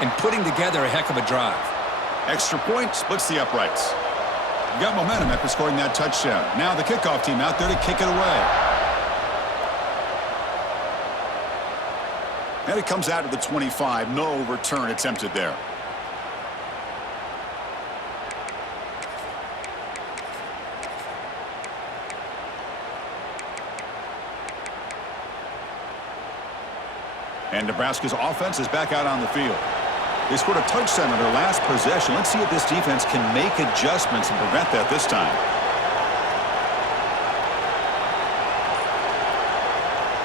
and putting together a heck of a drive. Extra point splits the uprights. You got momentum after scoring that touchdown. Now the kickoff team out there to kick it away. And it comes out to the 25. No return attempted there. And Nebraska's offense is back out on the field. They scored a touchdown on their last possession. Let's see if this defense can make adjustments and prevent that this time.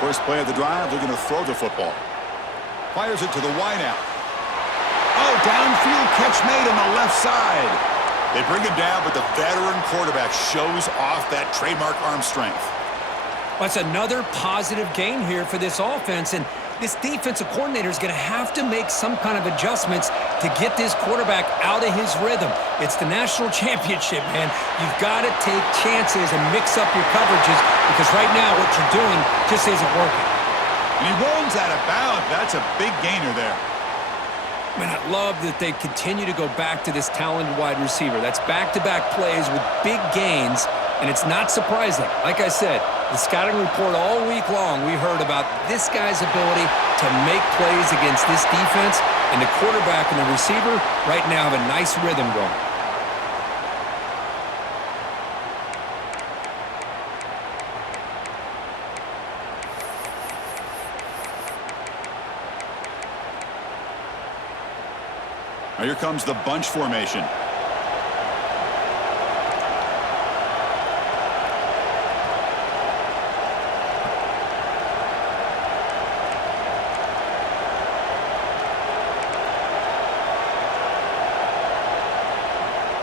First play of the drive, they're going to throw the football. Fires it to the wideout. Oh, downfield catch made on the left side. They bring him down, but the veteran quarterback shows off that trademark arm strength. That's another positive gain here for this offense, and this defensive coordinator is going to have to make some kind of adjustments to get this quarterback out of his rhythm. It's the national championship, man. You've got to take chances and mix up your coverages because right now what you're doing just isn't working. And he rolls out of bounds. That's a big gainer there. Man, I love that they continue to go back to this talented wide receiver. That's back-to-back plays with big gains, and it's not surprising. Like I said, the scouting report all week long, we heard about this guy's ability to make plays against this defense, and the quarterback and the receiver right now have a nice rhythm going. Now here comes the bunch formation.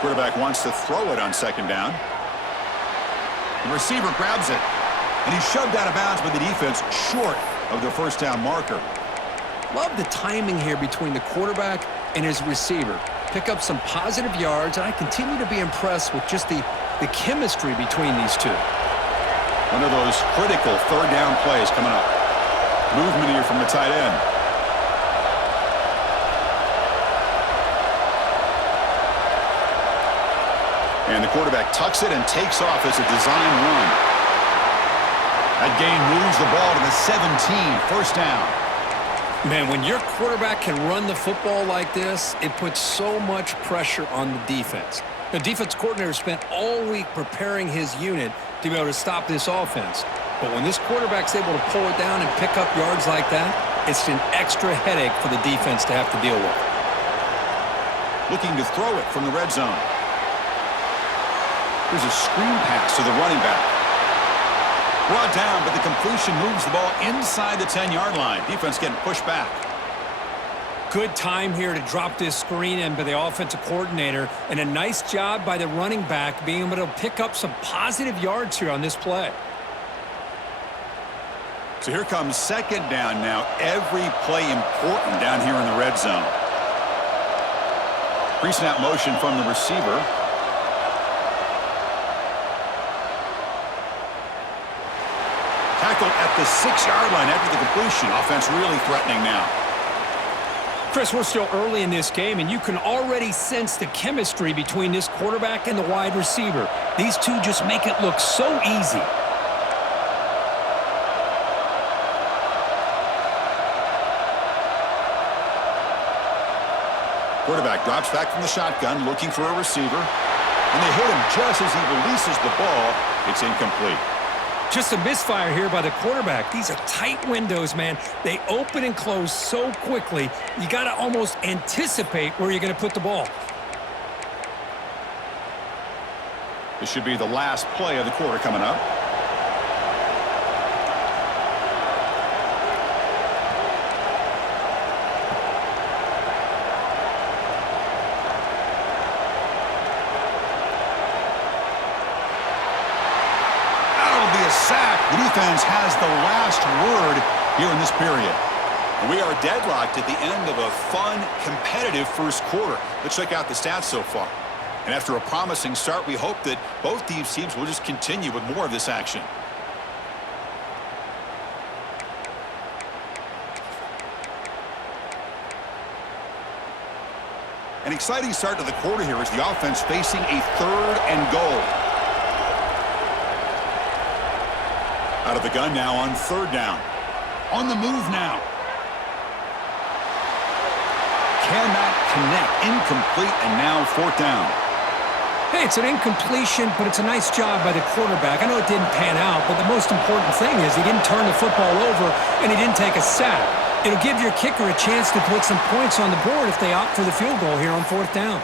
Quarterback wants to throw it on second down. The receiver grabs it, and he's shoved out of bounds by the defense short of the first down marker. Love the timing here between the quarterback and his receiver. Pick up some positive yards, and I continue to be impressed with just the chemistry between these two. One of those critical third down plays coming up. Movement here from the tight end. And the quarterback tucks it and takes off as a design run. That gain moves the ball to the 17, first down. Man, when your quarterback can run the football like this, it puts so much pressure on the defense. The defense coordinator spent all week preparing his unit to be able to stop this offense. But when this quarterback's able to pull it down and pick up yards like that, it's an extra headache for the defense to have to deal with. Looking to throw it from the red zone. Here's a screen pass to the running back. Brought down, but the completion moves the ball inside the 10-yard line. Defense getting pushed back. Good time here to drop this screen in by the offensive coordinator, and a nice job by the running back being able to pick up some positive yards here on this play. So here comes second down now. Every play important down here in the red zone. Pre-snap motion from the receiver. Tackled at the 6-yard line after the completion. Offense really threatening now. Chris, we're still early in this game, and you can already sense the chemistry between this quarterback and the wide receiver. These two just make it look so easy. Quarterback drops back from the shotgun, looking for a receiver. And they hit him just as he releases the ball. It's incomplete. Just a misfire here by the quarterback. These are tight windows, man. They open and close so quickly, you got to almost anticipate where you're going to put the ball. This should be the last play of the quarter coming up. Sack. The defense has the last word here in this period. And we are deadlocked at the end of a fun, competitive first quarter. Let's check out the stats so far. And after a promising start, we hope that both these teams will just continue with more of this action. An exciting start to the quarter here as the offense facing a 3rd and goal. Out of the gun now on 3rd down. On the move now. Cannot connect. Incomplete, and now 4th down. Hey, it's an incompletion, but it's a nice job by the quarterback. I know it didn't pan out, but the most important thing is he didn't turn the football over and he didn't take a sack. It'll give your kicker a chance to put some points on the board if they opt for the field goal here on 4th down.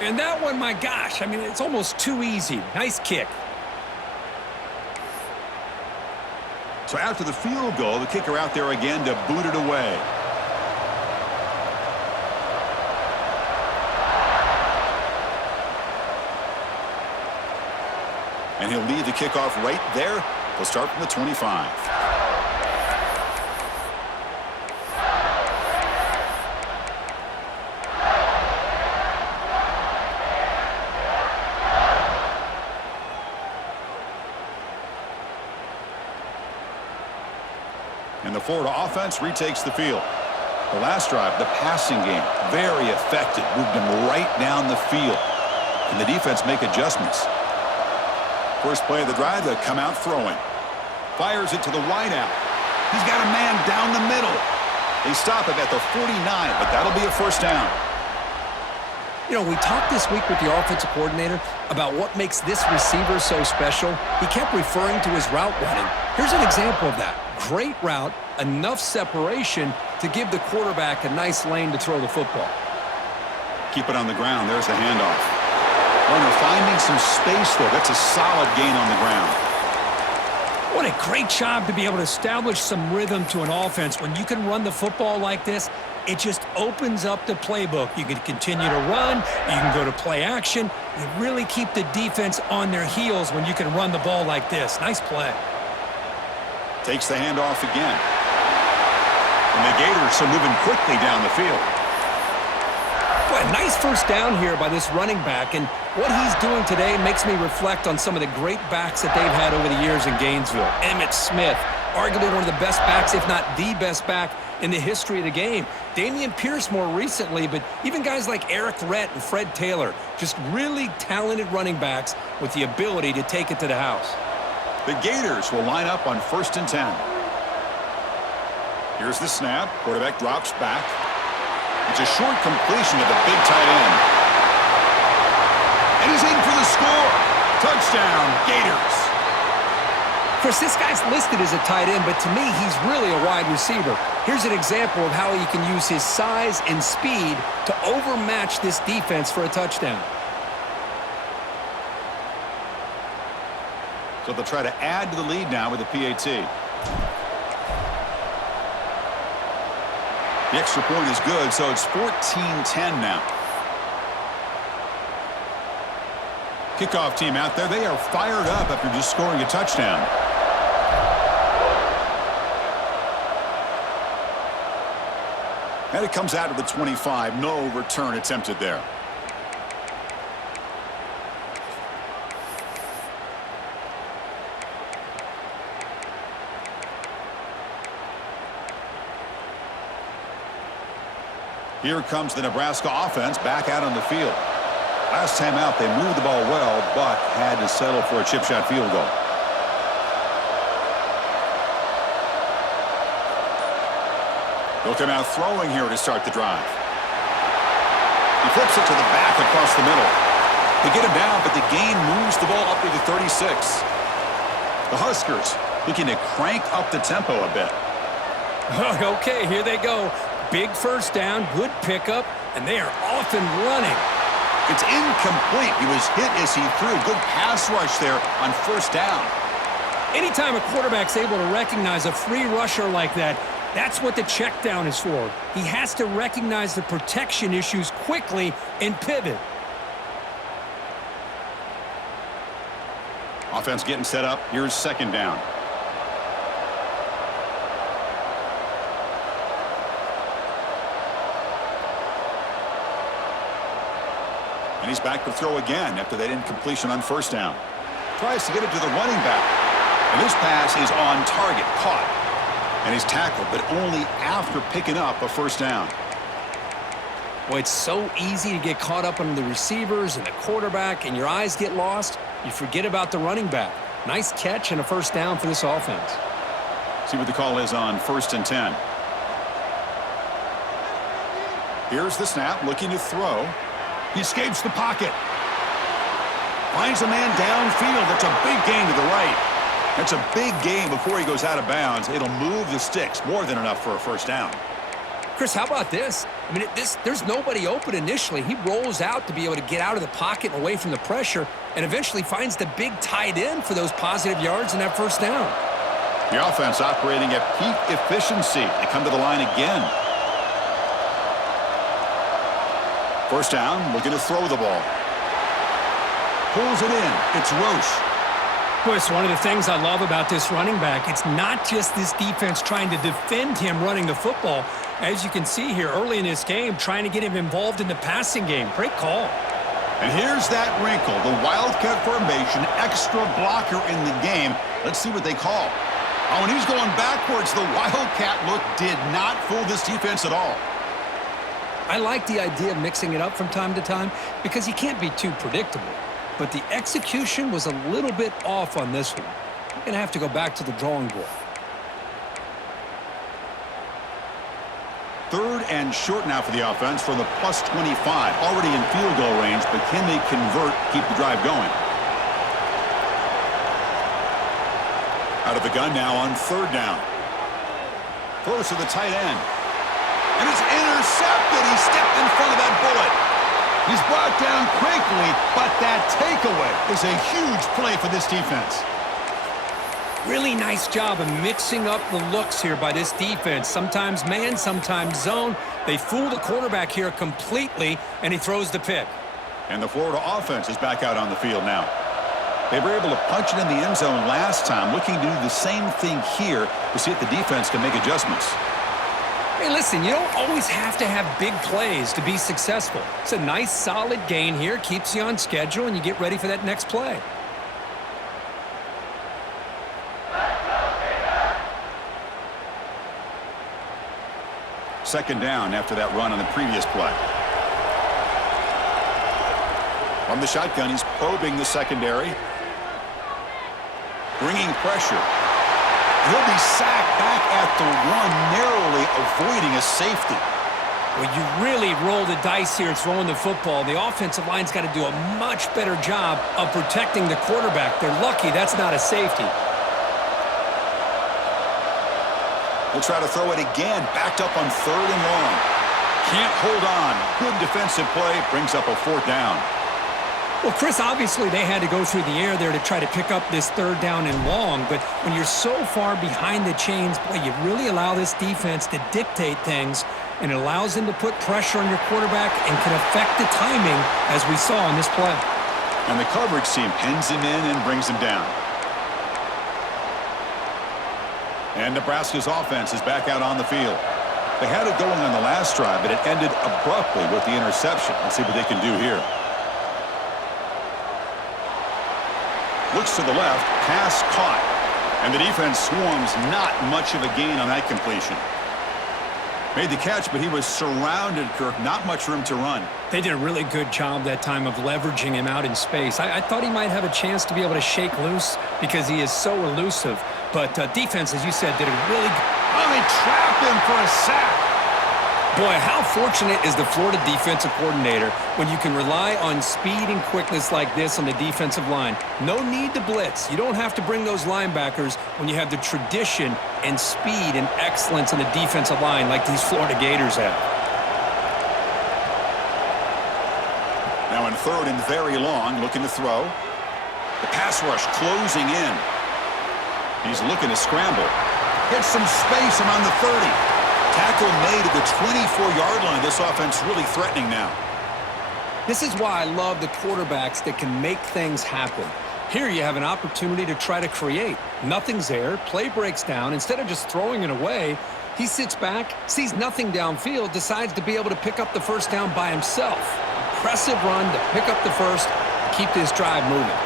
And that one, my gosh, I mean, it's almost too easy. Nice kick. So after the field goal, the kicker out there again to boot it away. And he'll lead the kickoff right there. He'll start from the 25. And the Florida offense retakes the field. The last drive, the passing game, very effective. Moved him right down the field. And the defense make adjustments. First play of the drive, they'll come out throwing. Fires it to the wideout. He's got a man down the middle. They stop him at the 49, but that'll be a 1st down. You know, we talked this week with the offensive coordinator about what makes this receiver so special. He kept referring to his route running. Here's an example of that. Great route, enough separation to give the quarterback a nice lane to throw the football. Keep it on the ground. There's the handoff. Runner finding some space there. That's a solid gain on the ground. What a great job to be able to establish some rhythm to an offense. When you can run the football like this, it just opens up the playbook. You can continue to run. You can go to play action. You really keep the defense on their heels when you can run the ball like this. Nice play. Takes the handoff again. And the Gators are moving quickly down the field. Boy, nice 1st down here by this running back, and what he's doing today makes me reflect on some of the great backs that they've had over the years in Gainesville. Emmitt Smith, arguably one of the best backs, if not the best back in the history of the game. Damian Pierce more recently, but even guys like Eric Rett and Fred Taylor, just really talented running backs with the ability to take it to the house. The Gators will line up on 1st and 10. Here's the snap. Quarterback drops back. It's a short completion to the big tight end. And he's in for the score. Touchdown, Gators. Of course, this guy's listed as a tight end, but to me, he's really a wide receiver. Here's an example of how he can use his size and speed to overmatch this defense for a touchdown. So they'll try to add to the lead now with a PAT. The extra point is good, so it's 14-10 now. Kickoff team out there, they are fired up after just scoring a touchdown. And it comes out to the 25. No return attempted there. Here comes the Nebraska offense back out on the field. Last time out, they moved the ball well, but had to settle for a chip shot field goal. They'll come out throwing here to start the drive. He flips it to the back across the middle. They get him down, but the gain moves the ball up to the 36. The Huskers looking to crank up the tempo a bit. Okay, here they go. Big 1st down, good pickup, and they are off and running. It's incomplete. He was hit as he threw. Good pass rush there on 1st down. Anytime a quarterback's able to recognize a free rusher like that, that's what the check down is for. He has to recognize the protection issues quickly and pivot. Offense getting set up. Here's 2nd down. And he's back to throw again after that incompletion on 1st down. Tries to get it to the running back. And this pass is on target, caught. And he's tackled, but only after picking up a 1st down. Well, it's so easy to get caught up on the receivers and the quarterback, and your eyes get lost. You forget about the running back. Nice catch and a first down for this offense. See what the call is on 1st and 10. Here's the snap, looking to throw. He escapes the pocket. Finds a man downfield. That's a big gain to the right. That's a big gain before he goes out of bounds. It'll move the sticks. More than enough for a first down. Chris, how about this? I mean, there's nobody open initially. He rolls out to be able to get out of the pocket and away from the pressure and eventually finds the big tight end for those positive yards and that first down. The offense operating at peak efficiency. They come to the line again. First down, looking to throw the ball. Pulls it in. It's Roche. Boy, it's one of the things I love about this running back. It's not just this defense trying to defend him running the football. As you can see here early in this game, trying to get him involved in the passing game. Great call. And here's that wrinkle. The Wildcat formation, extra blocker in the game. Let's see what they call. Oh, and he's going backwards. The Wildcat look did not fool this defense at all. I like the idea of mixing it up from time to time because you can't be too predictable. But the execution was a little bit off on this one. You're going to have to go back to the drawing board. 3rd and short now for the offense from the +25. Already in field goal range, but can they convert, keep the drive going? Out of the gun now on 3rd down. Throws to the tight end. And it's intercepted. He stepped in front of that bullet. He's brought down quickly, but that takeaway is a huge play for this defense. Really nice job of mixing up the looks here by this defense. Sometimes man, sometimes zone. They fool the quarterback here completely, and he throws the pick. And the Florida offense is back out on the field now. They were able to punch it in the end zone last time, looking to do the same thing here to see if the defense can make adjustments. Hey, listen, you don't always have to have big plays to be successful. It's a nice, solid gain here, keeps you on schedule, and you get ready for that next play. Second down after that run on the previous play. From the shotgun, he's probing the secondary. Bringing pressure. He'll be sacked back at the 1, narrowly avoiding a safety. Well, you really roll the dice here throwing the football. The offensive line's got to do a much better job of protecting the quarterback. They're lucky that's not a safety. He'll try to throw it again, backed up on 3rd and long. Can't hold on. Good defensive play, brings up a 4th down. Well, Chris, obviously they had to go through the air there to try to pick up this 3rd down and long, but when you're so far behind the chains, boy, you really allow this defense to dictate things, and it allows them to put pressure on your quarterback and can affect the timing, as we saw in this play. And the coverage team pins him in and brings him down. And Nebraska's offense is back out on the field. They had it going on the last drive, but it ended abruptly with the interception. Let's see what they can do here. Looks to the left, pass caught. And the defense swarms, not much of a gain on that completion. Made the catch, but he was surrounded, Kirk. Not much room to run. They did a really good job that time of leveraging him out in space. I thought he might have a chance to be able to shake loose because he is so elusive. But defense, as you said, did a really good... Oh, they trapped him for a sack. Boy, how fortunate is the Florida defensive coordinator when you can rely on speed and quickness like this on the defensive line. No need to blitz. You don't have to bring those linebackers when you have the tradition and speed and excellence on the defensive line like these Florida Gators have. Now in 3rd and very long, looking to throw. The pass rush closing in. He's looking to scramble. Gets some space around the 30. Tackle made at the 24-yard line. This offense really threatening now. This is why I love the quarterbacks that can make things happen. Here you have an opportunity to try to create. Nothing's there. Play breaks down. Instead of just throwing it away, he sits back, sees nothing downfield, decides to be able to pick up the first down by himself. Impressive run to pick up the first, keep this drive moving.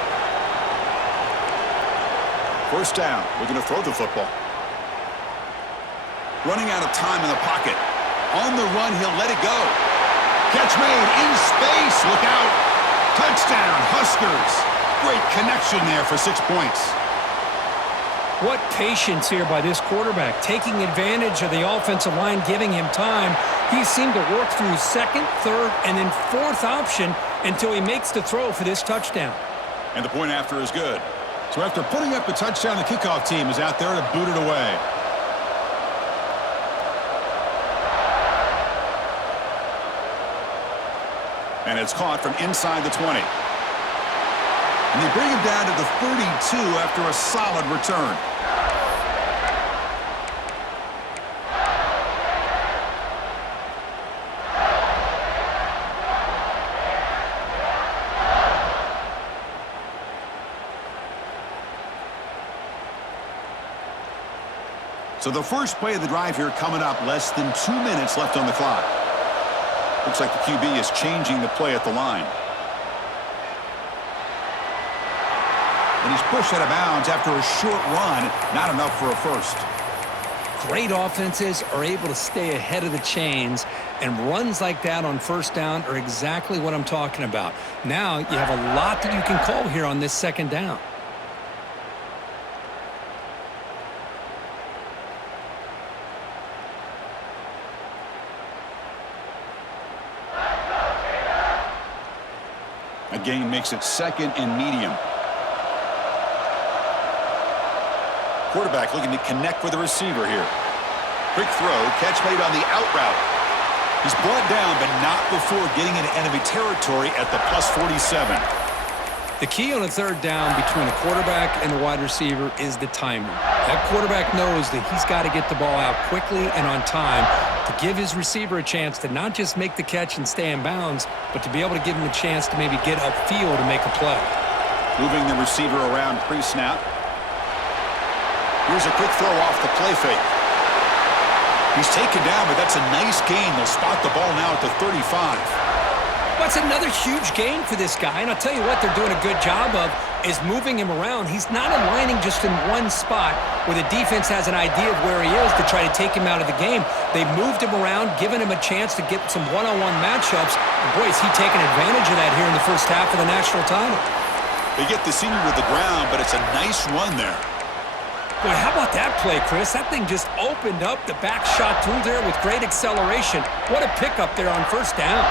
First down. Looking to throw the football. Running out of time in the pocket. On the run, he'll let it go. Catch made in space. Look out. Touchdown, Huskers. Great connection there for 6 points. What patience here by this quarterback, taking advantage of the offensive line, giving him time. He seemed to work through second, third, and then fourth option until he makes the throw for this touchdown. And the point after is good. So after putting up the touchdown, the kickoff team is out there to boot it away. And it's caught from inside the 20. And they bring him down to the 32 after a solid return. So the first play of the drive here coming up, less than 2 minutes left on the clock. Looks like the QB is changing the play at the line. And he's pushed out of bounds after a short run, not enough for a first. Great offenses are able to stay ahead of the chains, and runs like that on first down are exactly what I'm talking about. Now you have a lot that you can call here on this second down. A gain makes it second and medium. Quarterback looking to connect with the receiver here. Quick throw, catch made on the out route. He's brought down, but not before getting into enemy territory at the plus 47. The key on a third down between the quarterback and the wide receiver is the timing. That quarterback knows that he's got to get the ball out quickly and on time to give his receiver a chance to not just make the catch and stay in bounds, but to be able to give him a chance to maybe get upfield and make a play. Moving the receiver around pre-snap. Here's a quick throw off the play fake. He's taken down, but that's a nice gain. They'll spot the ball now at the 35. That's another huge gain for this guy, and I'll tell you what they're doing a good job of is moving him around. He's not aligning just in one spot where the defense has an idea of where he is to try to take him out of the game. They've moved him around, given him a chance to get some one-on-one matchups. And boy, is he taking advantage of that here in the first half of the national title. They get the senior to the ground, but it's a nice run there. Boy, how about that play, Chris? That thing just opened up. The back shot through there with great acceleration. What a pickup there on first down.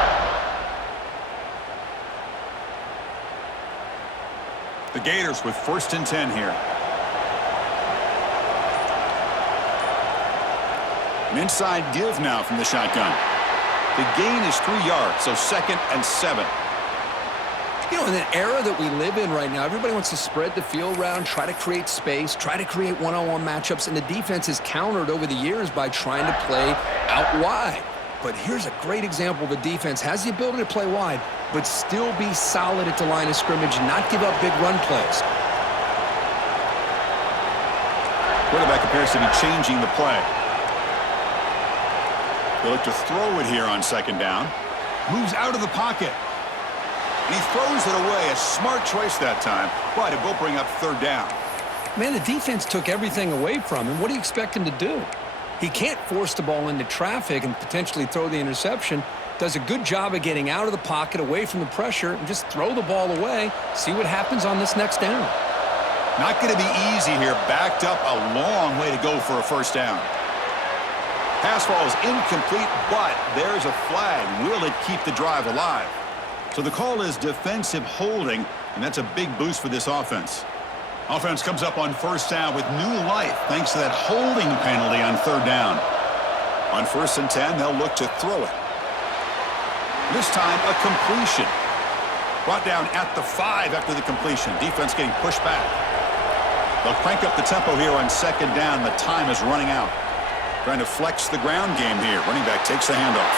The Gators with 1st and 10 here. An inside give now from the shotgun. The gain is 3 yards, so 2nd and 7. You know, in the era that we live in right now, everybody wants to spread the field around, try to create space, try to create one-on-one matchups, and the defense has countered over the years by trying to play out wide. But here's a great example of a defense has the ability to play wide, but still be solid at the line of scrimmage, not give up big run plays. Quarterback appears to be changing the play. They look to throw it here on 2nd down. Moves out of the pocket. And he throws it away. A smart choice that time, but it will bring up 3rd down. Man, the defense took everything away from him. What do you expect him to do? He can't force the ball into traffic and potentially throw the interception. Does a good job of getting out of the pocket, away from the pressure, and just throw the ball away. See what happens on this next down. Not going to be easy here. Backed up a long way to go for a 1st down. Pass ball is incomplete, but there's a flag. Will it keep the drive alive? So the call is defensive holding, and that's a big boost for this offense. Offense comes up on 1st down with new life thanks to that holding penalty on 3rd down. On 1st and 10, they'll look to throw it. This time, a completion. Brought down at the 5 after the completion. Defense getting pushed back. They'll crank up the tempo here on 2nd down. The time is running out. Trying to flex the ground game here. Running back takes the handoff.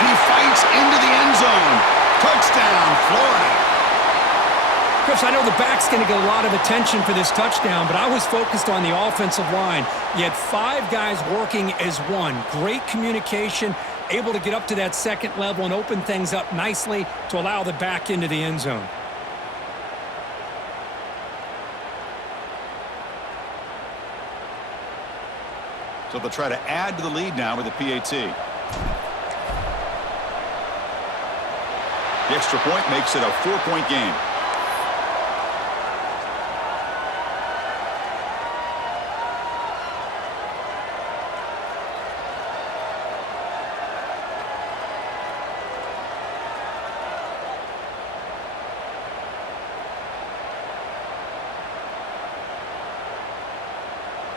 And he fights into the end zone. Touchdown, Florida. Chris, I know the back's going to get a lot of attention for this touchdown, but I was focused on the offensive line. You had 5 guys working as one. Great communication, able to get up to that 2nd level and open things up nicely to allow the back into the end zone. So they'll try to add to the lead now with the PAT. The extra point makes it a 4-point game.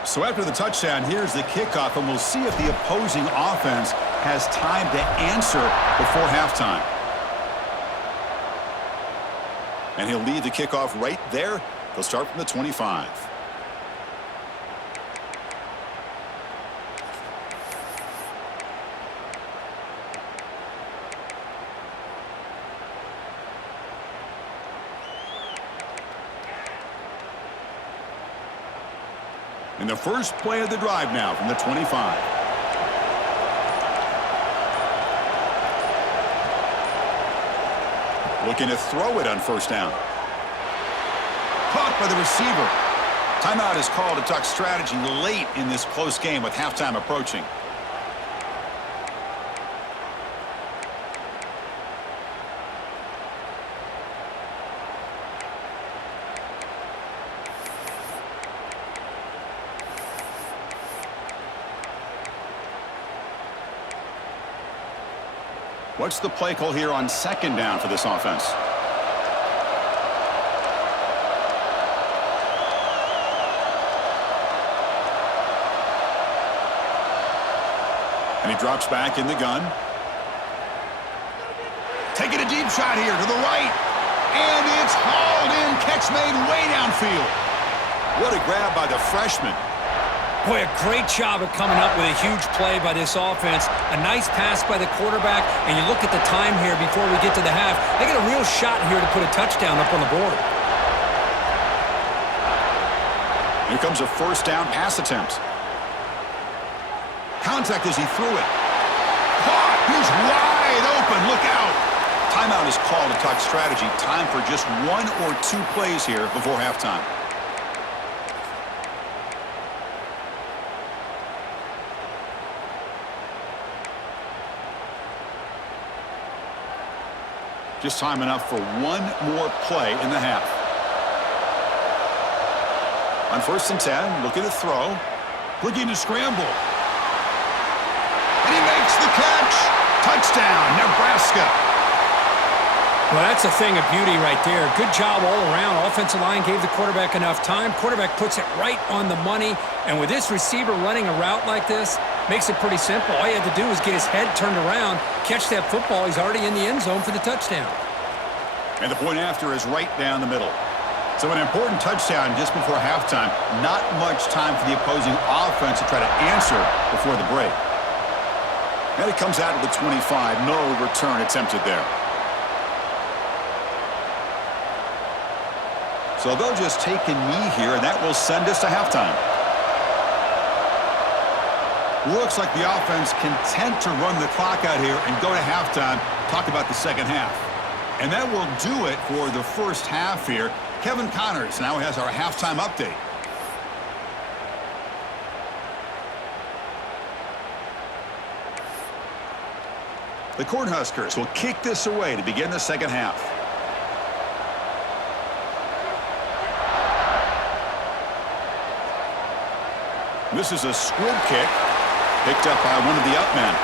So after the touchdown, here's the kickoff, and we'll see if the opposing offense has time to answer before halftime. And he'll lead the kickoff right there. They'll start from the 25. In the first play of the drive now from the 25. Looking to throw it on first down. Caught by the receiver. Timeout is called to talk strategy late in this close game with halftime approaching. What's the play call here on second down for this offense? And he drops back in the gun. Taking a deep shot here to the right. And it's hauled in. Catch made way downfield. What a grab by the freshman. Boy, a great job of coming up with a huge play by this offense. A nice pass by the quarterback, and you look at the time here before we get to the half. They get a real shot here to put a touchdown up on the board. Here comes a first down pass attempt. Contact as he threw it. Caught! He's wide open. Look out! Timeout is called to talk strategy. Time for just 1 or 2 plays here before halftime. Just time enough for 1 more play in the half. On first and 10, looking to throw. Looking to scramble. And he makes the catch. Touchdown, Nebraska. Well, that's a thing of beauty right there. Good job all around. Offensive line gave the quarterback enough time. Quarterback puts it right on the money. And with this receiver running a route like this, makes it pretty simple. All you have to do is get his head turned around, catch that football. He's already in the end zone for the touchdown. And the point after is right down the middle. So an important touchdown just before halftime. Not much time for the opposing offense to try to answer before the break. And it comes out of the 25. No return attempted there. So they'll just take a knee here, and that will send us to halftime. Looks like the offense content to run the clock out here and go to halftime. Talk about the second half. And that will do it for the first half here. Kevin Connors now has our halftime update. The Cornhuskers will kick this away to begin the second half. This is a squib kick picked up by one of the up men.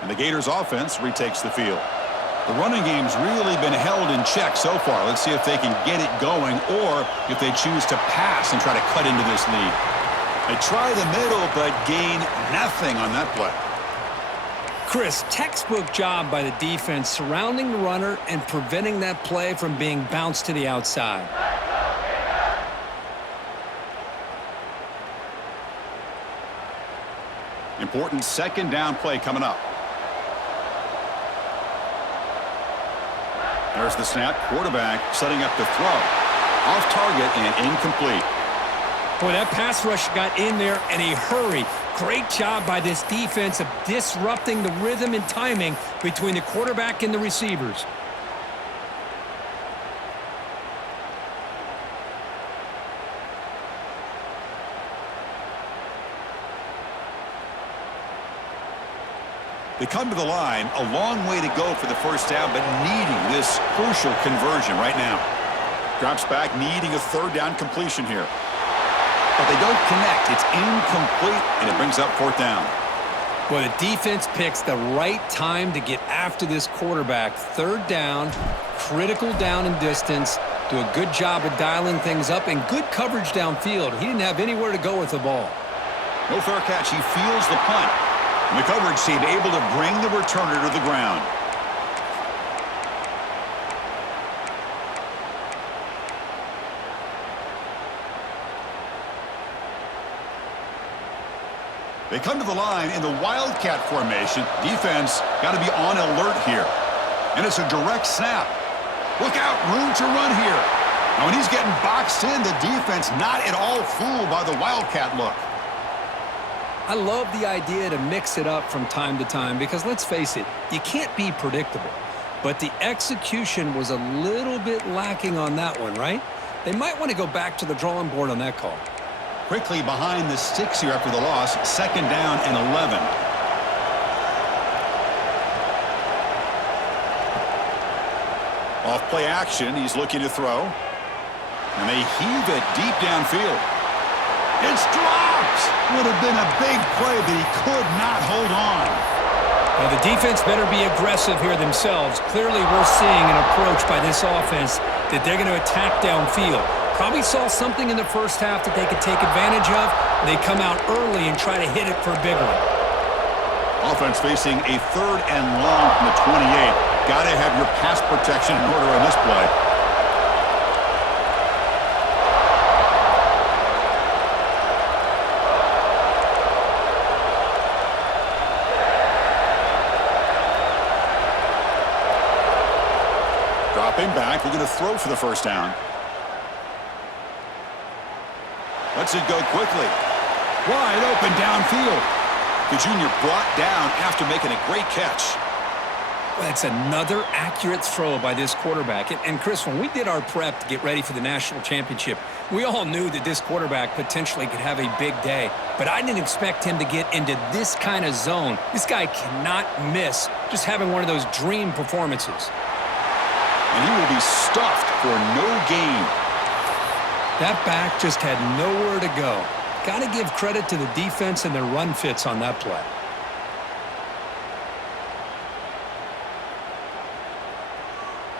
And the Gators offense retakes the field. The running game's really been held in check so far. Let's see if they can get it going or if they choose to pass and try to cut into this lead. They try the middle but gain nothing on that play. Chris, textbook job by the defense surrounding the runner and preventing that play from being bounced to the outside. Important second down play coming up. There's the snap. Quarterback setting up the throw. Off target and incomplete. Boy, that pass rush got in there in a hurry. Great job by this defense of disrupting the rhythm and timing between the quarterback and the receivers. They come to the line, a long way to go for the first down, but needing this crucial conversion right now. Drops back, needing a third down completion here. But they don't connect. It's incomplete, and it brings up fourth down. Well, the defense picks the right time to get after this quarterback. Third down, critical down and distance. Do a good job of dialing things up and good coverage downfield. He didn't have anywhere to go with the ball. No fair catch. He feels the punt. And the coverage team able to bring the returner to the ground. They come to the line in the Wildcat formation. Defense got to be on alert here. And it's a direct snap. Look out, room to run here. Now when he's getting boxed in, the defense not at all fooled by the Wildcat look. I love the idea to mix it up from time to time because, let's face it, you can't be predictable. But the execution was a little bit lacking on that one, right? They might want to go back to the drawing board on that call. Quickly behind the sticks here after the loss, second down and 11. Off play action, he's looking to throw. And they heave it deep downfield. It's dropped! Would have been a big play, but he could not hold on. Well, the defense better be aggressive here themselves. Clearly, we're seeing an approach by this offense that they're going to attack downfield. Probably saw something in the first half that they could take advantage of. They come out early and try to hit it for a big one. Offense facing a third and long from the 28. Got to have your pass protection in order on this play. Dropping back, we're going to throw for the first down. Lets it go quickly. Wide open downfield. The junior brought down after making a great catch. Well, it's another accurate throw by this quarterback. And Chris, when we did our prep to get ready for the national championship, we all knew that this quarterback potentially could have a big day. But I didn't expect him to get into this kind of zone. This guy cannot miss just having one of those dream performances. And he will be stuffed for no gain. That back just had nowhere to go. Got to give credit to the defense and their run fits on that play.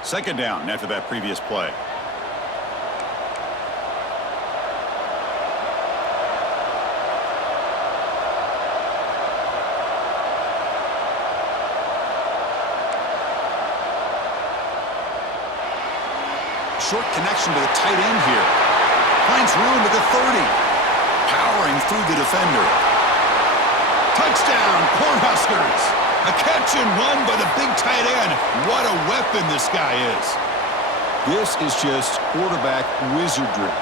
Second down after that previous play. Short connection to the tight end here. Finds room at the 30. Powering through the defender. Touchdown, Cornhuskers. A catch and run by the big tight end. What a weapon this guy is. This is just quarterback wizardry.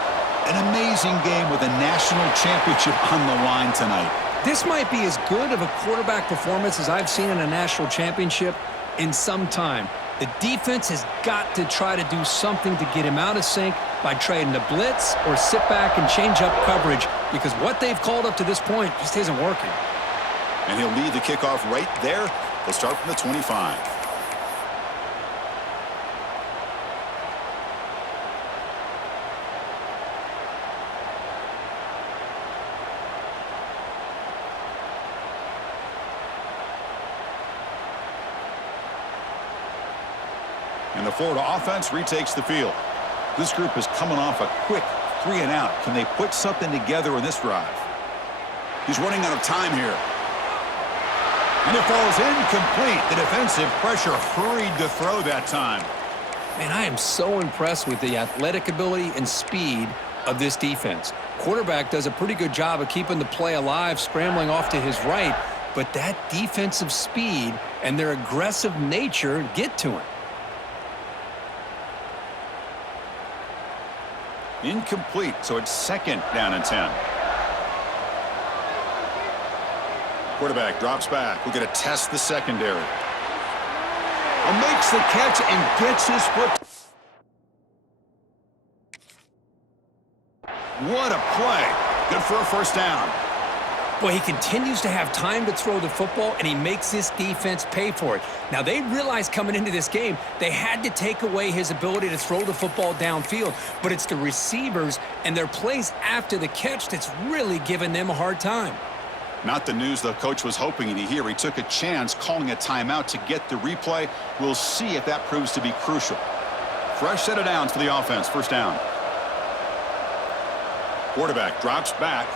An amazing game with a national championship on the line tonight. This might be as good of a quarterback performance as I've seen in a national championship in some time. The defense has got to try to do something to get him out of sync by trading the blitz or sit back and change up coverage because what they've called up to this point just isn't working. And he'll lead the kickoff right there. They'll start from the 25. And the Florida offense retakes the field. This group is coming off a quick 3 and out. Can they put something together in this drive? He's running out of time here. And it falls incomplete. The defensive pressure hurried to throw that time. Man, I am so impressed with the athletic ability and speed of this defense. Quarterback does a pretty good job of keeping the play alive, scrambling off to his right, but that defensive speed and their aggressive nature get to him. Incomplete, so it's 2nd down and 10. Quarterback drops back. We're going to test the secondary. Makes the catch and gets his foot. What a play. Good for a first down. Well, he continues to have time to throw the football, and he makes this defense pay for it. Now, they realized coming into this game they had to take away his ability to throw the football downfield, but it's the receivers and their plays after the catch that's really giving them a hard time. Not the news the coach was hoping to hear. He took a chance calling a timeout to get the replay. We'll see if that proves to be crucial. Fresh set of downs for the offense. First down. Quarterback drops back.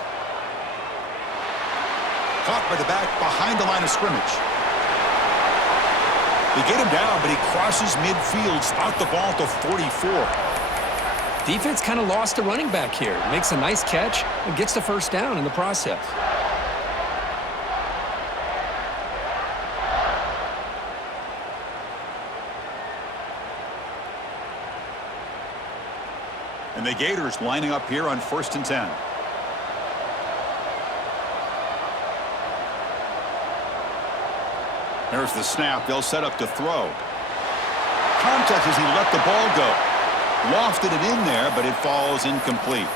Caught by the back behind the line of scrimmage. They get him down, but he crosses midfield, spot the ball to 44. Defense kind of lost a running back here. Makes a nice catch and gets the first down in the process. And the Gators lining up here on 1st and 10. There's the snap. They'll set up to throw. Contact as he let the ball go. Lofted it in there, but it falls incomplete.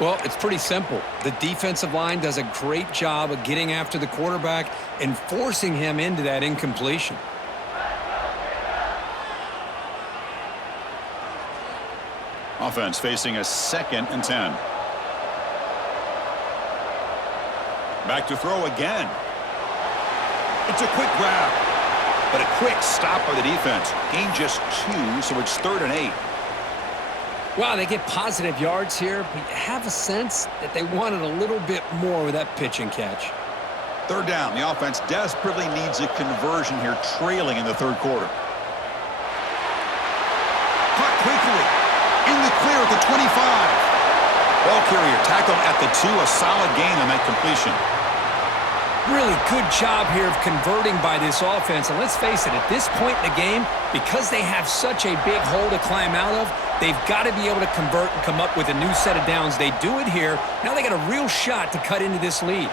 Well, it's pretty simple. The defensive line does a great job of getting after the quarterback and forcing him into that incompletion. Offense facing a 2nd and 10. Back to throw again. It's a quick grab, but a quick stop by the defense. Gain just 2, so it's 3rd and 8. Wow, they get positive yards here, but you have a sense that they wanted a little bit more with that pitch and catch. 3rd down. The offense desperately needs a conversion here, trailing in the 3rd quarter. Caught quickly. In the clear at the 25. Ball carrier tackled at the 2. A solid gain on that completion. Really good job here of converting by this offense. And let's face it, at this point in the game, because they have such a big hole to climb out of, they've got to be able to convert and come up with a new set of downs. They do it here. Now they got a real shot to cut into this lead.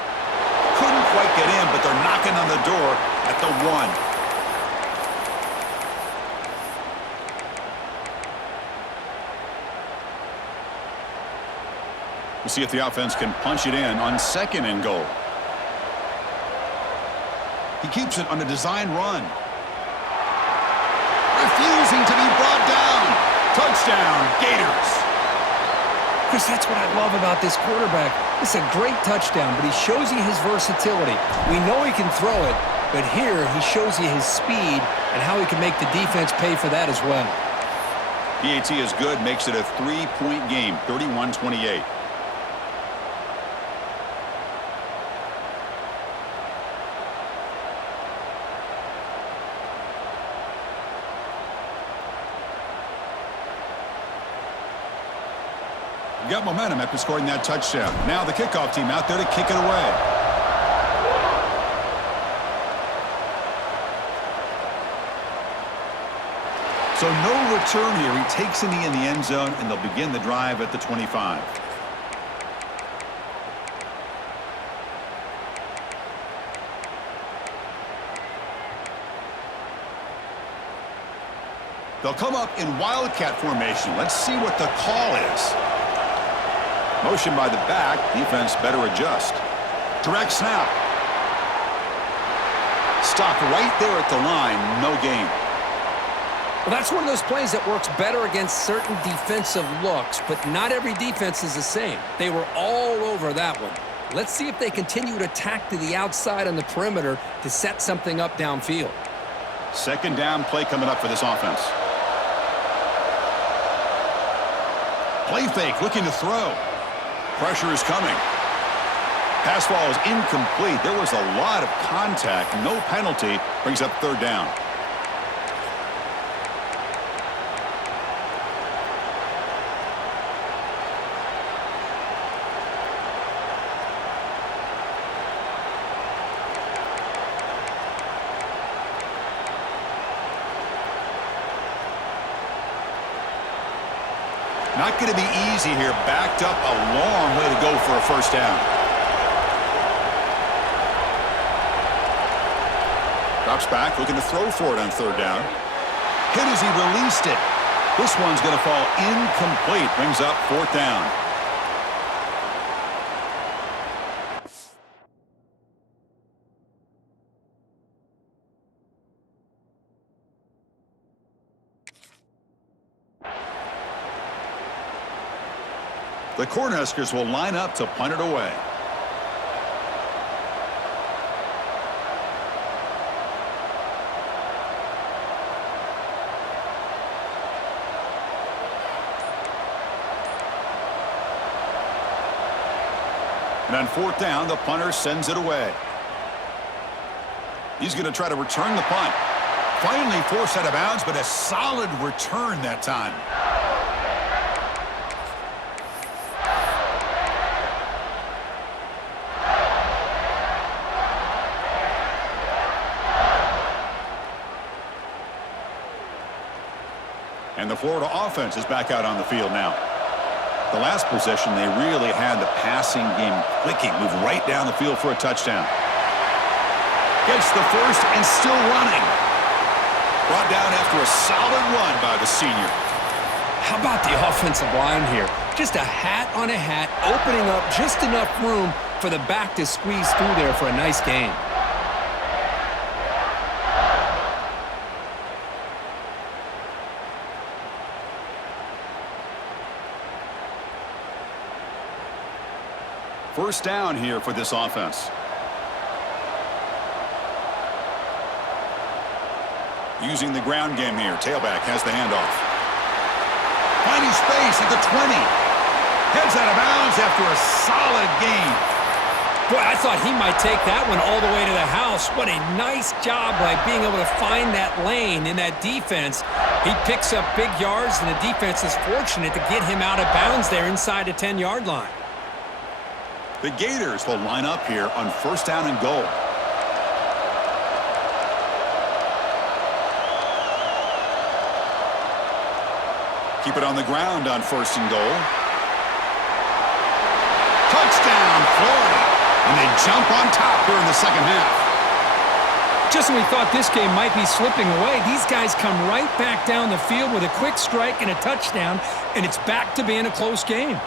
Couldn't quite get in, but they're knocking on the door at the 1. We'll see if the offense can punch it in on 2nd and goal. He keeps it on a design run. Refusing to be brought down. Touchdown, Gators. Chris, that's what I love about this quarterback. It's a great touchdown, but he shows you his versatility. We know he can throw it, but here he shows you his speed and how he can make the defense pay for that as well. PAT is good, makes it a 3-point game, 31-28. Got momentum after scoring that touchdown. Now the kickoff team out there to kick it away. So no return here. He takes in the end zone, and they'll begin the drive at the 25. They'll come up in wildcat formation. Let's see what the call is. Motion by the back. Defense better adjust. Direct snap. Stopped right there at the line. No gain. Well, that's one of those plays that works better against certain defensive looks, but not every defense is the same. They were all over that one. Let's see if they continue to attack to the outside on the perimeter to set something up downfield. 2nd down play coming up for this offense. Play fake, looking to throw. Pressure is coming. Pass ball is incomplete. There was a lot of contact. No penalty. Brings up 3rd down. Not going to be easy here. Backed up a long way to go for a first down. Drops back, looking to throw for it on third down. Hit as he released it. This one's going to fall incomplete. Brings up fourth down. The Cornhuskers will line up to punt it away. And on fourth down, the punter sends it away. He's going to try to return the punt. Finally forced out of bounds, but a solid return that time. And the Florida offense is back out on the field now. The last possession, they really had the passing game clicking. Move right down the field for a touchdown. Gets the first and still running. Brought down after a solid run by the senior. How about the offensive line here? Just a hat on a hat, opening up just enough room for the back to squeeze through there for a nice gain. First down here for this offense. Using the ground game here. Tailback has the handoff. Finding space at the 20. Heads out of bounds after a solid gain. Boy, I thought he might take that one all the way to the house. What a nice job by being able to find that lane in that defense. He picks up big yards, and the defense is fortunate to get him out of bounds there inside the 10-yard line. The Gators will line up here on first down and goal. Keep it on the ground on first and goal. Touchdown, Florida. And they jump on top here in the second half. Just when we thought this game might be slipping away, these guys come right back down the field with a quick strike and a touchdown, and it's back to being a close game.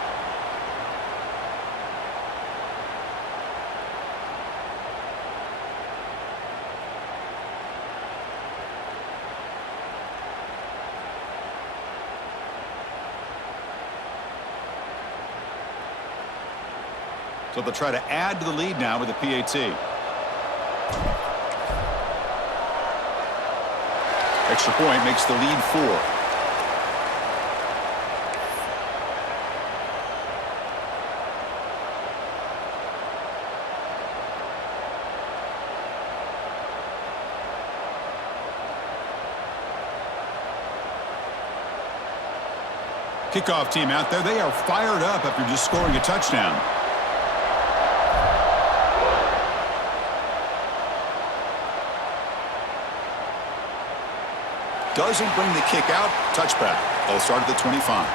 So they'll try to add to the lead now with a PAT. Extra point makes the lead 4. Kickoff team out there. They are fired up after just scoring a touchdown. Doesn't bring the kick out. Touchback. They'll start at the 25.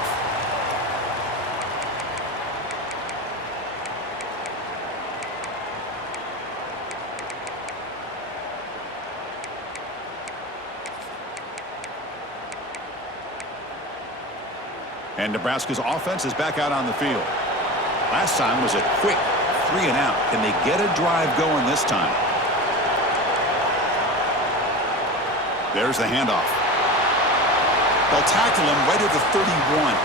And Nebraska's offense is back out on the field. Last time was a quick 3 and out. Can they get a drive going this time? There's the handoff. They'll tackle him right at the 31.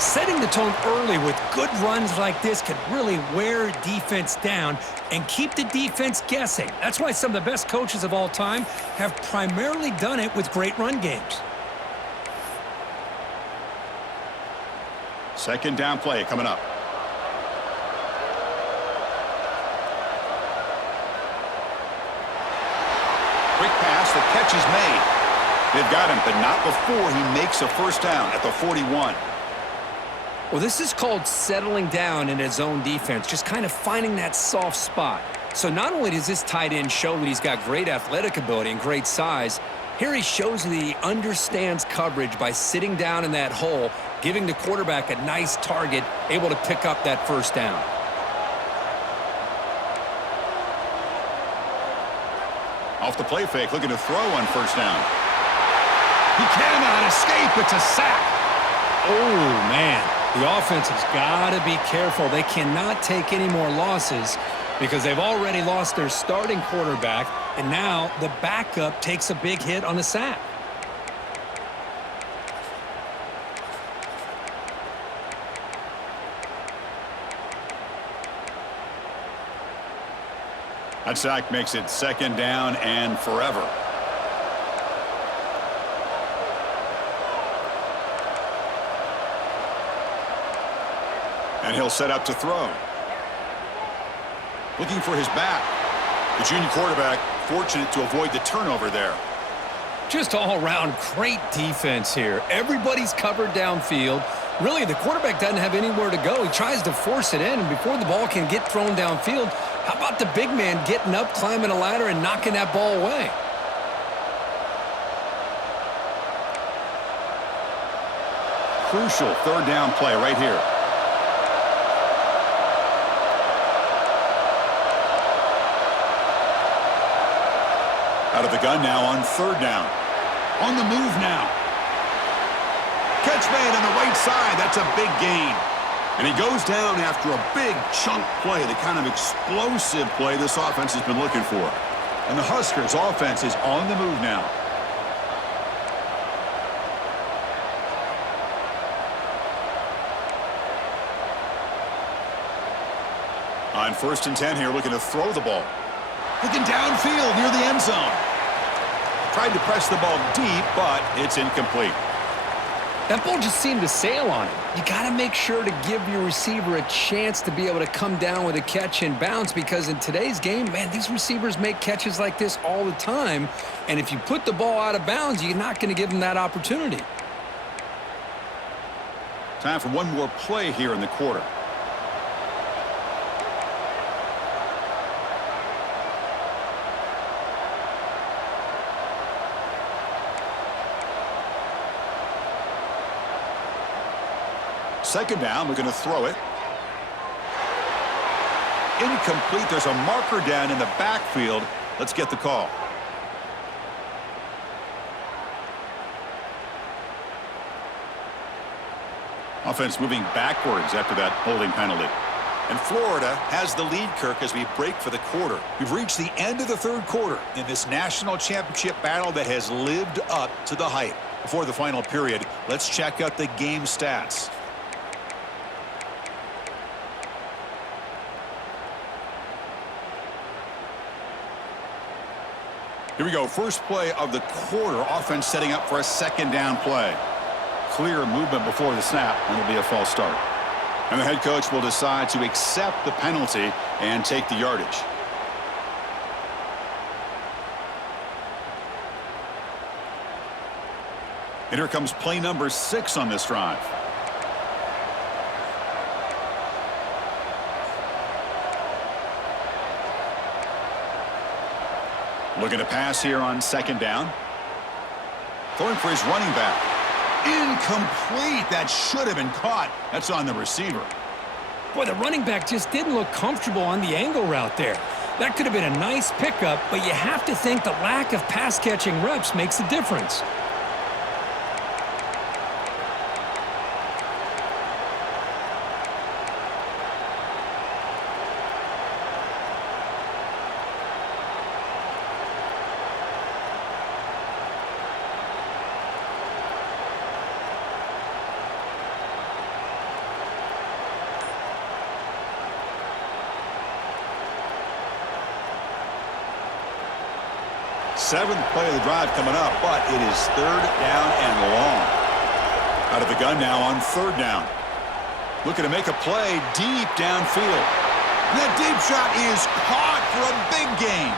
Setting the tone early with good runs like this can really wear defense down and keep the defense guessing. That's why some of the best coaches of all time have primarily done it with great run games. Second down play coming up. Quick pass, the catch is made. They've got him, but not before he makes a first down at the 41. Well, this is called settling down in his own defense, just kind of finding that soft spot. So not only does this tight end show that he's got great athletic ability and great size, here he shows that he understands coverage by sitting down in that hole, giving the quarterback a nice target, able to pick up that first down. Off the play fake, looking to throw on first down. He cannot escape. It's a sack. Oh, man. The offense has got to be careful. They cannot take any more losses because they've already lost their starting quarterback, and now the backup takes a big hit on a sack. That sack makes it second down and forever. And he'll set up to throw. Looking for his back. The junior quarterback fortunate to avoid the turnover there. Just all-around great defense here. Everybody's covered downfield. Really, the quarterback doesn't have anywhere to go. He tries to force it in, and before the ball can get thrown downfield, how about the big man getting up, climbing a ladder, and knocking that ball away? Crucial third down play right here. Out of the gun now on third down. On the move now. Catch made on the right side. That's a big gain. And he goes down after a big chunk play, the kind of explosive play this offense has been looking for. And the Huskers' offense is on the move now. On 1st and 10 here, looking to throw the ball. Looking downfield near the end zone. Tried to press the ball deep, but it's incomplete. That ball just seemed to sail on him. You got to make sure to give your receiver a chance to be able to come down with a catch and bounce, because in today's game, man, these receivers make catches like this all the time. And if you put the ball out of bounds, you're not going to give them that opportunity. Time for one more play here in the quarter. Second down, we're going to throw it. Incomplete. There's a marker down in the backfield. Let's get the call. Offense moving backwards after that holding penalty. And Florida has the lead, Kirk, as we break for the quarter. We've reached the end of the third quarter in this national championship battle that has lived up to the hype. Before the final period, let's check out the game stats. Here we go. First play of the quarter. Offense setting up for a second down play. Clear movement before the snap, and it'll be a false start. And the head coach will decide to accept the penalty and take the yardage. And here comes play number 6 on this drive. Looking to pass here on second down. Throwing for his running back. Incomplete. That should have been caught. That's on the receiver. Boy, the running back just didn't look comfortable on the angle route there. That could have been a nice pickup, but you have to think the lack of pass-catching reps makes a difference. Seventh play of the drive coming up, but it is third down and long. Out of the gun now on third down. Looking to make a play deep downfield. That deep shot is caught for a big gain.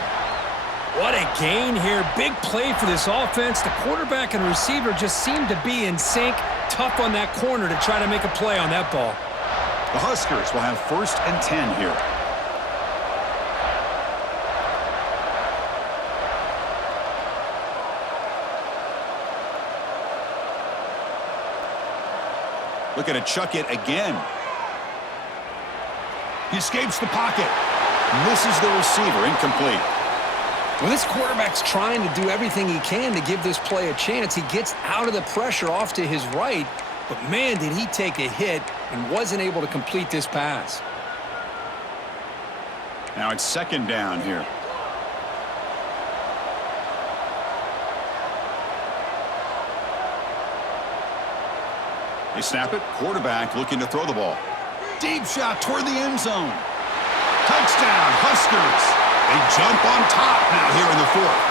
What a gain here. Big play for this offense. The quarterback and receiver just seem to be in sync. Tough on that corner to try to make a play on that ball. The Huskers will have 1st and 10 here. Looking to chuck it again. He escapes the pocket. Misses the receiver. Incomplete. Well, this quarterback's trying to do everything he can to give this play a chance. He gets out of the pressure off to his right, but man, did he take a hit and wasn't able to complete this pass. Now it's second down here. They snap it. Quarterback looking to throw the ball. Deep shot toward the end zone. Touchdown, Huskers. They jump on top now here in the fourth.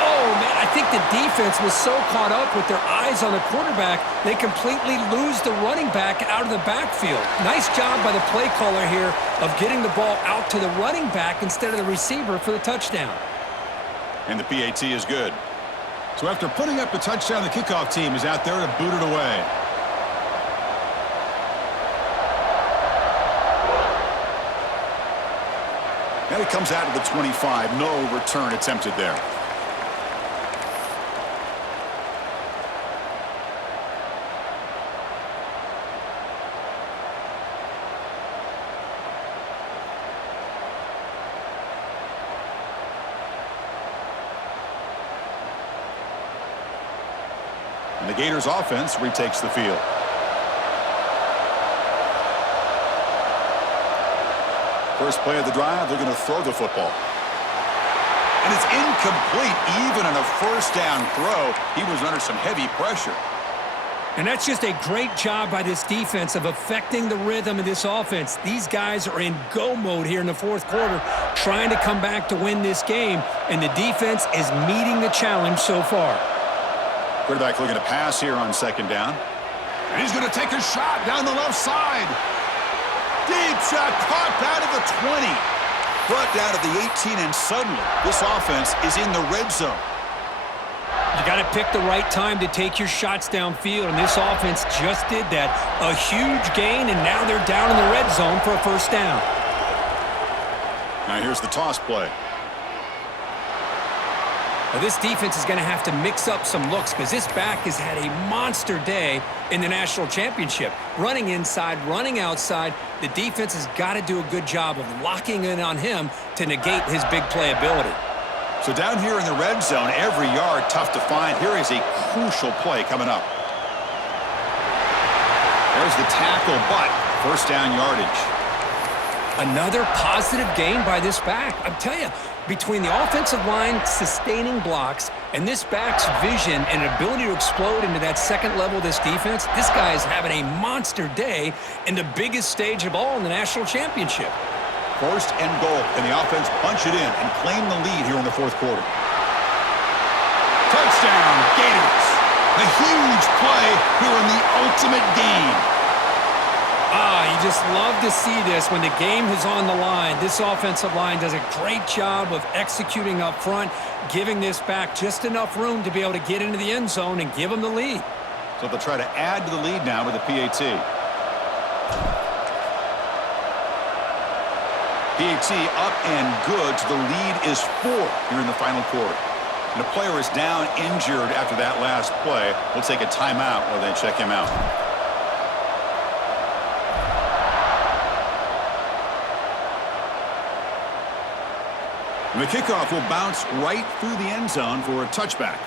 Oh, man, I think the defense was so caught up with their eyes on the quarterback, they completely lose the running back out of the backfield. Nice job by the play caller here of getting the ball out to the running back instead of the receiver for the touchdown. And the PAT is good. So after putting up a touchdown, the kickoff team is out there to boot it away. And it comes out to the 25. No return attempted there. And the Gators offense retakes the field. First play of the drive, they're going to throw the football. And it's incomplete. Even on a first down throw, he was under some heavy pressure. And that's just a great job by this defense of affecting the rhythm of this offense. These guys are in go mode here in the fourth quarter, trying to come back to win this game, and the defense is meeting the challenge so far. Quarterback looking to pass here on second down. And he's going to take a shot down the left side. Deep shot caught out of the 20. Brought down to the 18, and suddenly this offense is in the red zone. You got to pick the right time to take your shots downfield, and this offense just did that. A huge gain, and now they're down in the red zone for a first down. Now here's the toss play. Now, this defense is going to have to mix up some looks because this back has had a monster day in the national championship. Running inside, running outside. The defense has got to do a good job of locking in on him to negate his big play ability. So down here in the red zone, every yard tough to find. Here is a crucial play coming up. There's the tackle, but first down yardage. Another positive gain by this back. I'm telling you, between the offensive line sustaining blocks and this back's vision and ability to explode into that second level of this defense, this guy is having a monster day in the biggest stage of all in the national championship. First and goal, and the offense punch it in and claim the lead here in the fourth quarter. Touchdown, Gators. A huge play here in the ultimate game. You just love to see this when the game is on the line. This offensive line does a great job of executing up front, giving this back just enough room to be able to get into the end zone and give them the lead. So they'll try to add to the lead now with the PAT. PAT up and good, so the lead is 4 here in the final quarter. And the player is down injured after that last play. We'll take a timeout while they check him out. And the kickoff will bounce right through the end zone for a touchback.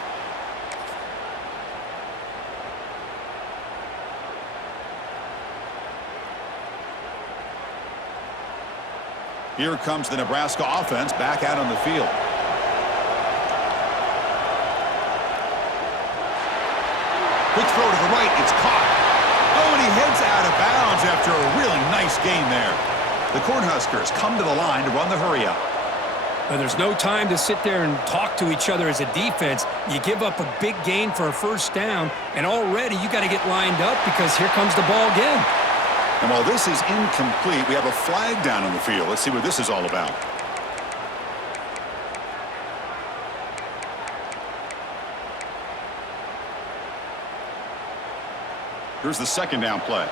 Here comes the Nebraska offense back out on the field. Quick throw to the right. It's caught. Oh, and he heads out of bounds after a really nice gain there. The Cornhuskers come to the line to run the hurry-up. But there's no time to sit there and talk to each other as a defense. You give up a big gain for a first down, and already you got to get lined up because here comes the ball again. And while this is incomplete, we have a flag down on the field. Let's see what this is all about. Here's the second down play.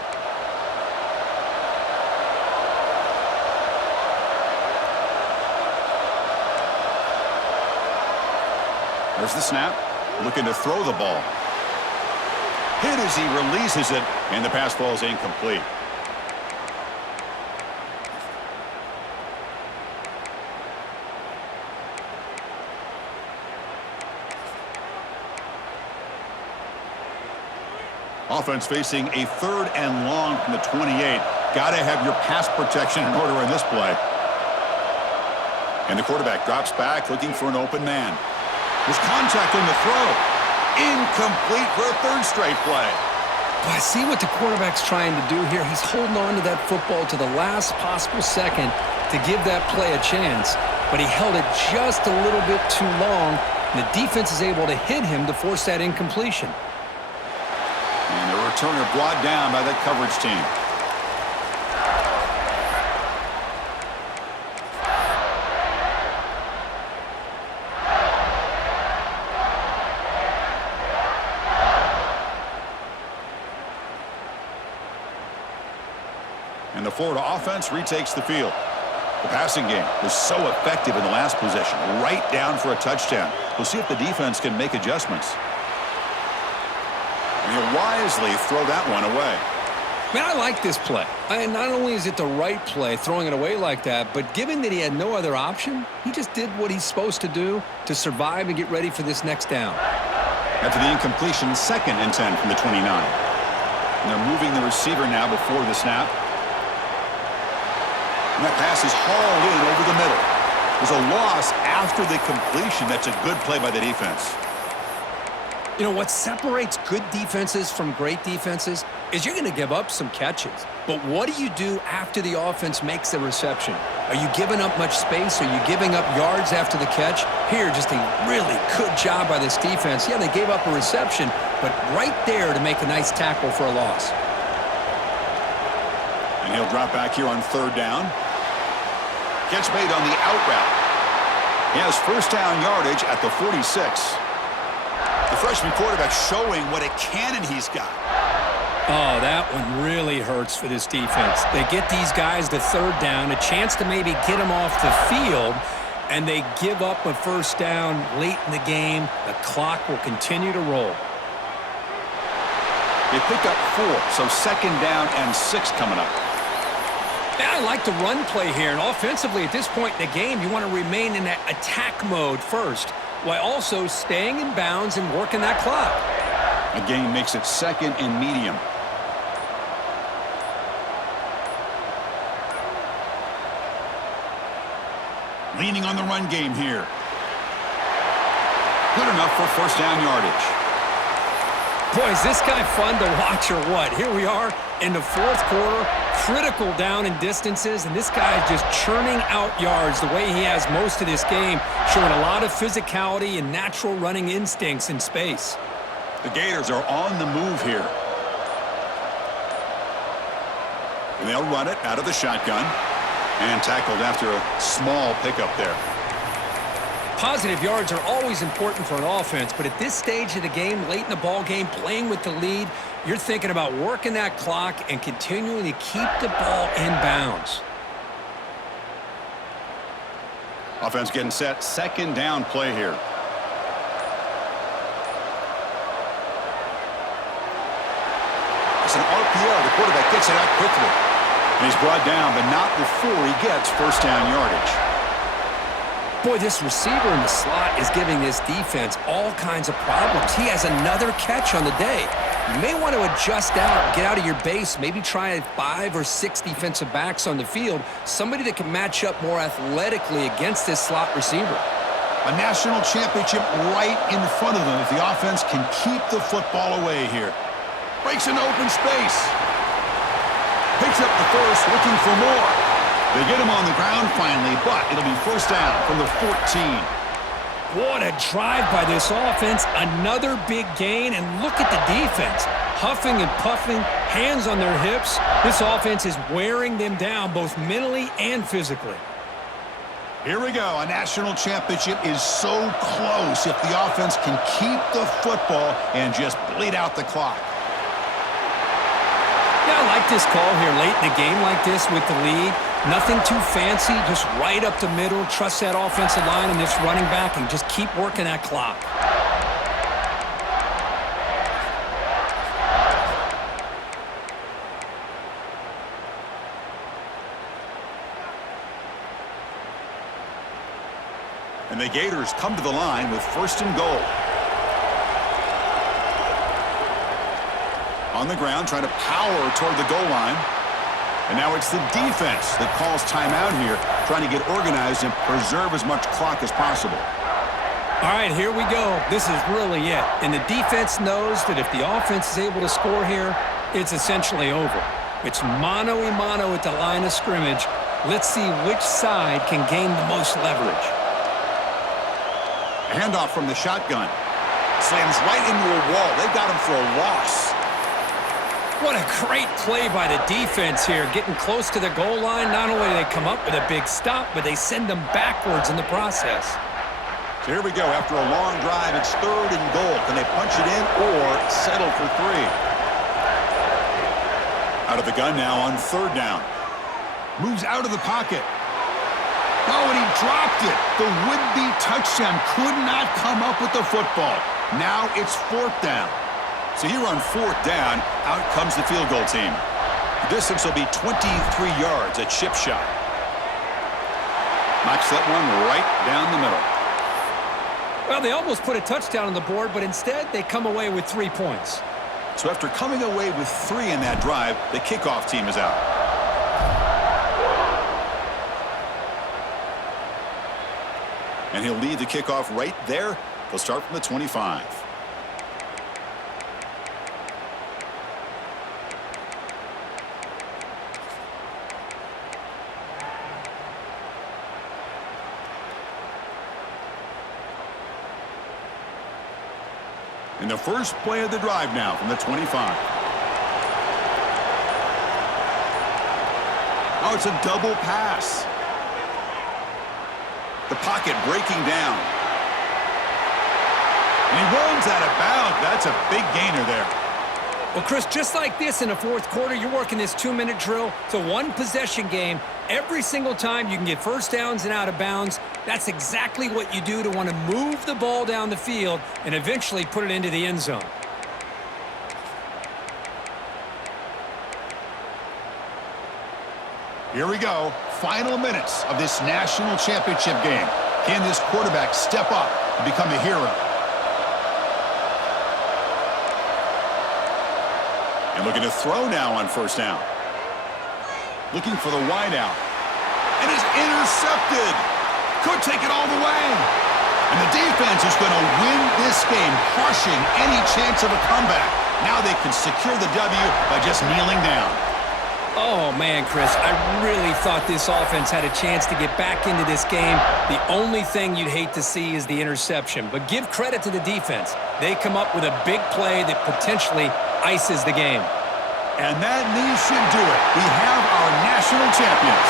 There's the snap. Looking to throw the ball. Hit as he releases it. And the pass ball is incomplete. Offense facing a 3rd and long from the 28. Got to have your pass protection in order in this play. And the quarterback drops back looking for an open man. There's contact on the throw. Incomplete for a 3rd straight play. Well, I see what the quarterback's trying to do here. He's holding on to that football to the last possible second to give that play a chance. But he held it just a little bit too long, and the defense is able to hit him to force that incompletion. And the returner brought down by that coverage team. And the Florida offense retakes the field. The passing game was so effective in the last possession, right down for a touchdown. We'll see if the defense can make adjustments. And he'll wisely throw that one away. Man, I like this play. Not only is it the right play, throwing it away like that, but given that he had no other option, he just did what he's supposed to do to survive and get ready for this next down. After the incompletion, 2nd and 10 from the 29. And they're moving the receiver now before the snap. And that pass is hauled in over the middle. There's a loss after the completion. That's a good play by the defense. You know, what separates good defenses from great defenses is you're going to give up some catches. But what do you do after the offense makes the reception? Are you giving up much space? Are you giving up yards after the catch? Here, just a really good job by this defense. Yeah, they gave up a reception, but right there to make a nice tackle for a loss. And he'll drop back here on 3rd down. Catch made on the out route. He has 1st down yardage at the 46. The freshman quarterback showing what a cannon he's got. Oh, that one really hurts for this defense. They get these guys to 3rd down, a chance to maybe get them off the field, and they give up a 1st down late in the game. The clock will continue to roll. They pick up 4, so 2nd down and 6 coming up. Yeah, I like the run play here, and offensively at this point in the game, you want to remain in that attack mode first, while also staying in bounds and working that clock. The game makes it 2nd and medium. Leaning on the run game here. Good enough for 1st down yardage. Boy, is this guy fun to watch or what? Here we are in the 4th quarter, critical down in distances, and this guy is just churning out yards the way he has most of this game, showing a lot of physicality and natural running instincts in space. The Gators are on the move here. And they'll run it out of the shotgun. And tackled after a small pickup there. Positive yards are always important for an offense, but at this stage of the game, late in the ball game, playing with the lead, you're thinking about working that clock and continuing to keep the ball in bounds. Offense getting set. 2nd down play here. It's an RPO. The quarterback gets it out quickly. And he's brought down, but not before he gets 1st down yardage. Boy, this receiver in the slot is giving this defense all kinds of problems. He has another catch on the day. You may want to adjust out, get out of your base, maybe try 5 or 6 defensive backs on the field, somebody that can match up more athletically against this slot receiver. A national championship right in front of them if the offense can keep the football away here. Breaks into open space. Picks up the 1st, looking for more. They get him on the ground finally, but it'll be 1st down from the 14. What a drive by this offense. Another big gain, and look at the defense. Huffing and puffing, hands on their hips. This offense is wearing them down both mentally and physically. Here we go. A national championship is so close if the offense can keep the football and just bleed out the clock. Yeah, I like this call here late in the game like this with the lead. Nothing too fancy, just right up the middle. Trust that offensive line and this running back and just keep working that clock. And the Gators come to the line with 1st and goal. On the ground, trying to power toward the goal line. And now it's the defense that calls timeout here, trying to get organized and preserve as much clock as possible. All right, here we go. This is really it. And the defense knows that if the offense is able to score here, it's essentially over. It's mano-a-mano at the line of scrimmage. Let's see which side can gain the most leverage. A handoff from the shotgun. Slams right into a wall. They've got him for a loss. What a great play by the defense here, getting close to the goal line. Not only do they come up with a big stop, but they send them backwards in the process. So here we go. After a long drive, it's 3rd and goal. Can they punch it in or settle for 3? Out of the gun now on 3rd down. Moves out of the pocket. Oh, and he dropped it. The would-be touchdown could not come up with the football. Now it's 4th down. So here on 4th down, out comes the field goal team. The distance will be 23 yards, a chip shot. Knocks that one right down the middle. Well, they almost put a touchdown on the board, but instead they come away with 3 points. So after coming away with 3 in that drive, the kickoff team is out. And he'll lead the kickoff right there. They'll start from the 25. In the first play of the drive now from the 25. Oh, it's a double pass. The pocket breaking down. And he runs out of bounds. That's a big gainer there. Well, Chris, just like this in the 4th quarter, you're working this 2-minute drill. It's a one-possession game. Every single time you can get first downs and out of bounds. That's exactly what you do to want to move the ball down the field and eventually put it into the end zone. Here we go. Final minutes of this national championship game. Can this quarterback step up and become a hero? And looking to throw now on 1st down. Looking for the wideout. And is intercepted. Could take it all the way. And the defense is going to win this game, crushing any chance of a comeback. Now they can secure the W by just kneeling down. Oh, man, Chris, I really thought this offense had a chance to get back into this game. The only thing you'd hate to see is the interception. But give credit to the defense. They come up with a big play that potentially ices the game. And that knee should do it. We have our national champions.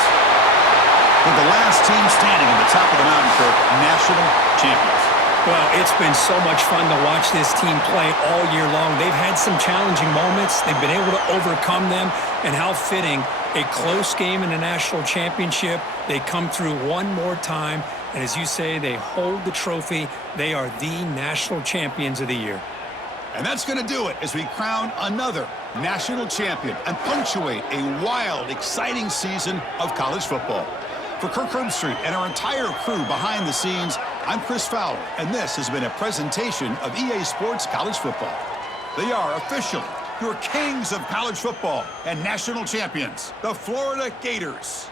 They're the last team standing at the top of the mountain, Kirk. National champions. Well, it's been so much fun to watch this team play all year long. They've had some challenging moments. They've been able to overcome them. And how fitting, a close game in a national championship. They come through one more time. And as you say, they hold the trophy. They are the national champions of the year. And that's going to do it as we crown another national champion and punctuate a wild, exciting season of college football. For Kirk Herbstreit and our entire crew behind the scenes, I'm Chris Fowler, and this has been a presentation of EA Sports College Football. They are officially your kings of college football and national champions, the Florida Gators.